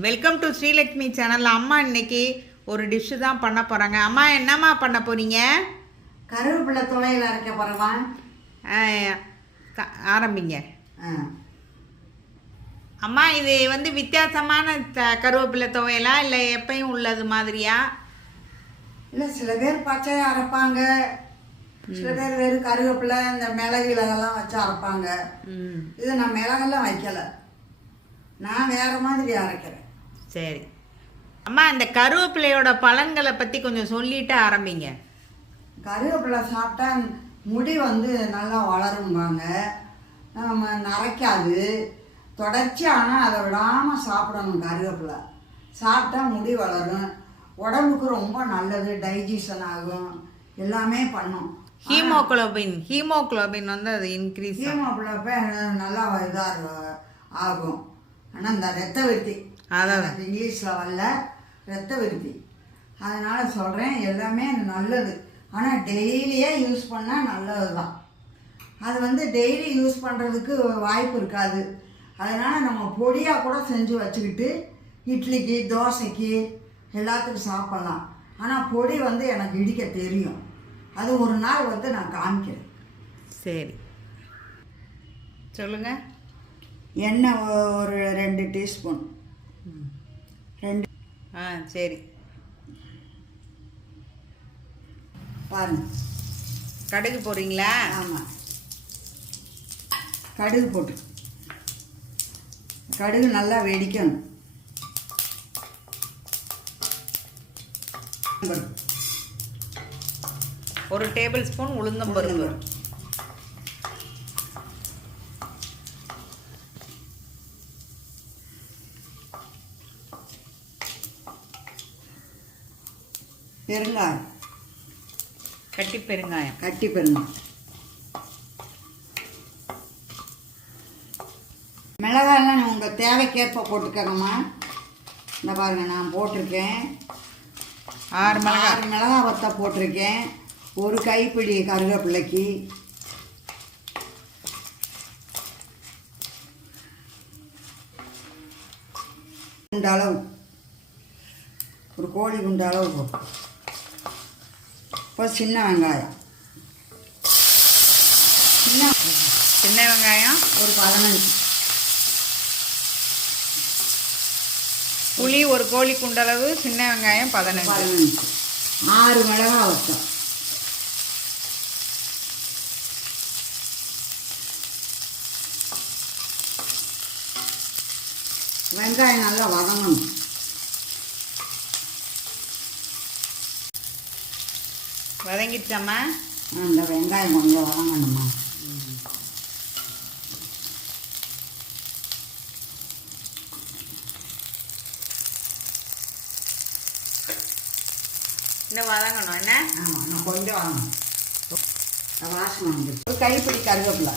Welcome to Srilakshmi channel. அம்மா இன்னைக்கு ஒரு டிஷ்ஷு தான் பண்ண போகிறாங்க. அம்மா என்னம்மா பண்ண போகிறீங்க? கருவேப்பிலை துவையல் அரைக்க போகிறவா. ஆரம்பிங்க. அம்மா இது வந்து வித்தியாசமான கருவேப்பிலை துவையலா இல்லை எப்பயும் உள்ளது மாதிரியா? இல்லை, சில பேர் பச்சையாக அரைப்பாங்க, சில பேர் வெறும் கருவேப்பிலை இந்த மிளகு இதெல்லாம் வச்சு அரைப்பாங்க. இது நான் மிளகெல்லாம் வைக்கலை, நான் வேறு மாதிரி அரைக்கிறேன். சரி அம்மா, இந்த கருவேப்பிலையோட பலன்களை பற்றி கொஞ்சம் சொல்லிட்டு ஆரம்பிங்க. கருவேப்பிலை சாப்பிட்டா முடி வந்து நல்லா வளரும்பாங்க, நம்ம நரைக்காது தொடர்ச்சி. ஆனால் அதை விடாமல் சாப்பிடணும். கருவேப்பிலை சாப்பிட்டா முடி வளரும், உடம்புக்கு ரொம்ப நல்லது, டைஜஷன் ஆகும், எல்லாமே பண்ணும். ஹீமோகுளோபின் வந்து அது இன்க்ரீஸ், ஹீமோகுளோபின் நல்லா இதாக ஆகும். ஆனால் இந்த ரத்த விருத்தி, அதாவது இங்கிலீஷில் வரல, ரத்த விருத்தி, அதனால் சொல்கிறேன் எல்லாமே நல்லது. ஆனால் டெய்லியே யூஸ் பண்ணால் நல்லது தான். அது வந்து டெய்லி யூஸ் பண்ணுறதுக்கு வாய்ப்பு இருக்காது. அதனால் நம்ம பொடியாக கூட செஞ்சு வச்சுக்கிட்டு இட்லிக்கு தோசைக்கு எல்லாத்துக்கும் சாப்பிட்லாம். ஆனால் பொடி வந்து எனக்கு இடிக்க தெரியும், அது ஒரு நாள் வந்து நான் காமிக்கிறேன். சரி சொல்லுங்கள். எண்ணெய் ஒரு 2 டீஸ்பூன். 2. சரி பாருங்க. கடுகு போடுறீங்களா? ஆமாம், கடுகு போட்டு கடுகு நல்லா வெடிக்கணும். ஒரு டேபிள் ஸ்பூன் உளுந்தம்பருப்பு. பெருங்காயம், கட்டி பெருங்காயம். மிளகாயெல்லாம் உங்கள் தேவைக்கேற்ப போட்டுக்கோங்கம்மா. இந்த பாருங்க, நான் போட்டிருக்கேன் 6 மிளகாய் வத்தா போட்டிருக்கேன். ஒரு கைப்பிடி கருவேப்பிலைக்கு குண்டு அளவு, ஒரு கோழி குண்டு அளவு போட்டு. இப்போ சின்ன வெங்காயம், சின்ன வெங்காயம் ஒரு 15. புளி ஒரு கோழி குண்டளவு, சின்ன வெங்காயம் 15. 6 மிளகாய் வத்தம். வெங்காயம் நல்லா வதங்கணும். வதங்கிடுச்சாம்மா? இந்த வெங்காயம் கொஞ்சம் வதங்கணுமா. இன்னும் வதங்கணும் என்ன? ஆமாம், நான் கொஞ்சம் வதங்கணும். வாசனை வந்து ஒரு கைப்பிடி கருவேப்பிலை.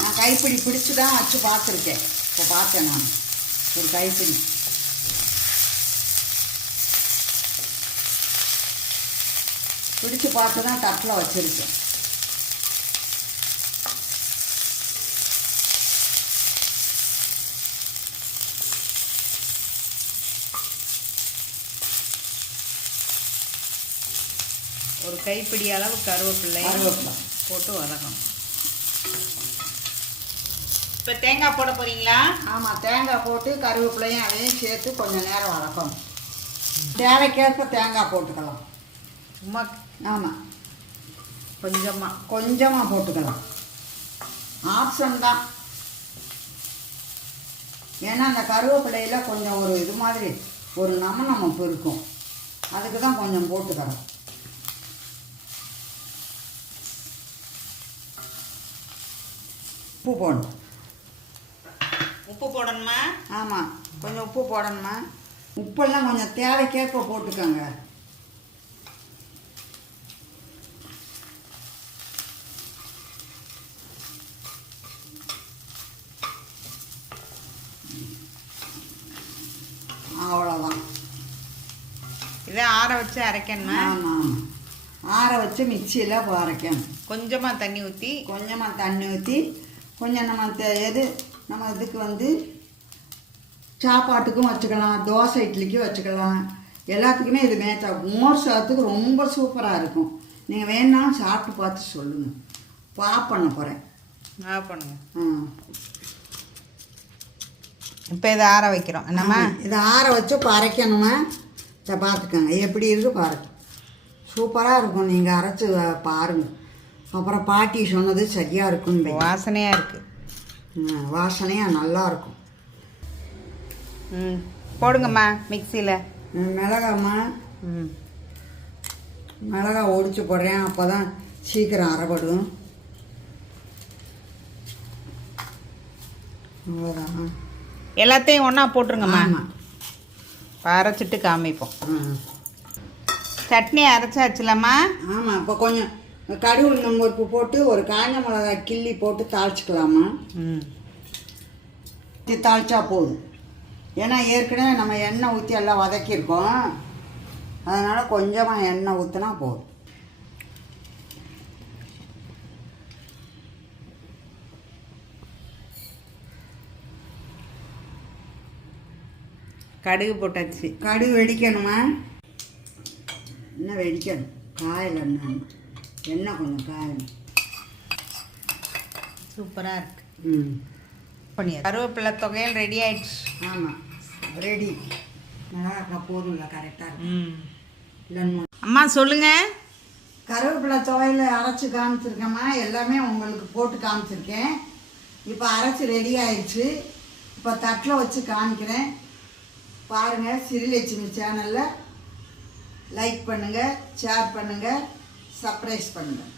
நான் கைப்பிடி பிடிச்சி தான் வச்சு பார்த்துருக்கேன். இப்போ பார்த்தேன் நான் ஒரு கைப்பிடி. பிடிச்சி பார்த்து தான் தட்டில் வச்சுருக்கேன். ஒரு கைப்பிடி அளவு கருவேப்பிலை போட்டு வதக்கணும். இப்போ தேங்காய் போட போகிறீங்களா? ஆமாம், தேங்காய் போட்டு கருவேப்பிலையும் அதையும் சேர்த்து கொஞ்சம் நேரம் வதக்கணும். தேவைக்கேற்ப தேங்காய் போட்டுக்கலாம். சும்மா? ஆமாம், கொஞ்சமாக போட்டுக்கலாம். ஆப்ஷன் தான். ஏன்னா அந்த கருவேப்பிலையில் கொஞ்சம் ஒரு இது மாதிரி ஒரு நமப்பு இருக்கும், அதுக்கு தான் கொஞ்சம் போட்டுக்கலாம். உப்பு போடணும். உப்பு போடணுமா? ஆமாம், கொஞ்சம் உப்பு போடணுமா. உப்பெல்லாம் கொஞ்சம் தேவைக்கேற்ப போட்டுக்கோங்க. அவ்வளோதான். இதை ஆற வச்சு அரைக்கணுமா? ஆமாம் ஆமாம், ஆற வச்சு மிக்சியில் அரைக்கணும். கொஞ்சமாக தண்ணி ஊற்றி கொஞ்சம் நம்ம இதுக்கு வந்து சாப்பாட்டுக்கும் வச்சுக்கலாம், தோசை இட்லிக்கும் வச்சுக்கலாம், எல்லாத்துக்குமே இது மேட்ச் ஆகும். மோர் சாதத்துக்கு ரொம்ப சூப்பராக இருக்கும். நீங்கள் வேணாலும் சாப்பிட்டு பார்த்து சொல்லுங்கள். பண்ண போகிறேன். பண்ணுங்க. ஆ இப்போ இதை ஆற வைக்கிறோம். என்னம்மா இதை ஆற வச்சு இப்போ அரைக்கணுமா? இதை பார்த்துக்கோங்க எப்படி இருக்குது பாருங்க. சூப்பராக இருக்கும். நீங்கள் அரைச்சி பாருங்கள். அப்புறம் பாட்டி சொன்னது சரியாக இருக்குன்னு. வாசனையாக இருக்குது. வாசனையாக நல்லாயிருக்கும். போடுங்கம்மா மிக்சியில். மிளகாம்மா மிளகா ஒடிச்சு போடுறேன், அப்போ தான் சீக்கிரம் அரைப்படும். அவ்வளோதான். எல்லாத்தையும் ஒன்றா போட்டுருங்கம்மா. அரைச்சிட்டு காமிப்போம். சட்னி அரைச்சாச்சுலம்மா. ஆமாம். இப்போ கொஞ்சம் கடுகு உளுந்தம் பருப்பு போட்டு ஒரு காஞ்ச மிளகாய் கிள்ளி போட்டு தாளிச்சிக்கலாமா? தாளிச்சா போதும். ஏன்னா ஏற்கனவே நம்ம எண்ணெய் ஊற்றி எல்லாம் வதக்கியிருக்கோம். அதனால் கொஞ்சமாக எண்ணெய் ஊற்றினா போதும். கடுகு போட்டாச்சு. கடுகு வெடிக்கணுமா? இன்னும் வெடிக்கணும். காயில் எண்ணெய் கொஞ்சம் காயணும். சூப்பராக இருக்கு. கருவேப்பிலை தொகையில் ரெடி ஆயிடுச்சு. ஆமாம், ரெடி. மிளகாய் போதும்ல, கரெக்டாக இருக்கு. இல்லைன்னு அம்மா சொல்லுங்க. கருவேப்பிலை துவையில் அரைச்சி காமிச்சிருக்கேம்மா. எல்லாமே உங்களுக்கு போட்டு காமிச்சிருக்கேன். இப்போ அரைச்சி ரெடி ஆயிடுச்சு. இப்போ தட்டில் வச்சு காமிக்கிறேன் பாருங்கள். ஸ்ரீலட்சுமி சேனலில் லைக் பண்ணுங்கள், ஷேர் பண்ணுங்கள், சப்ஸ்கிரைப் பண்ணுங்கள்.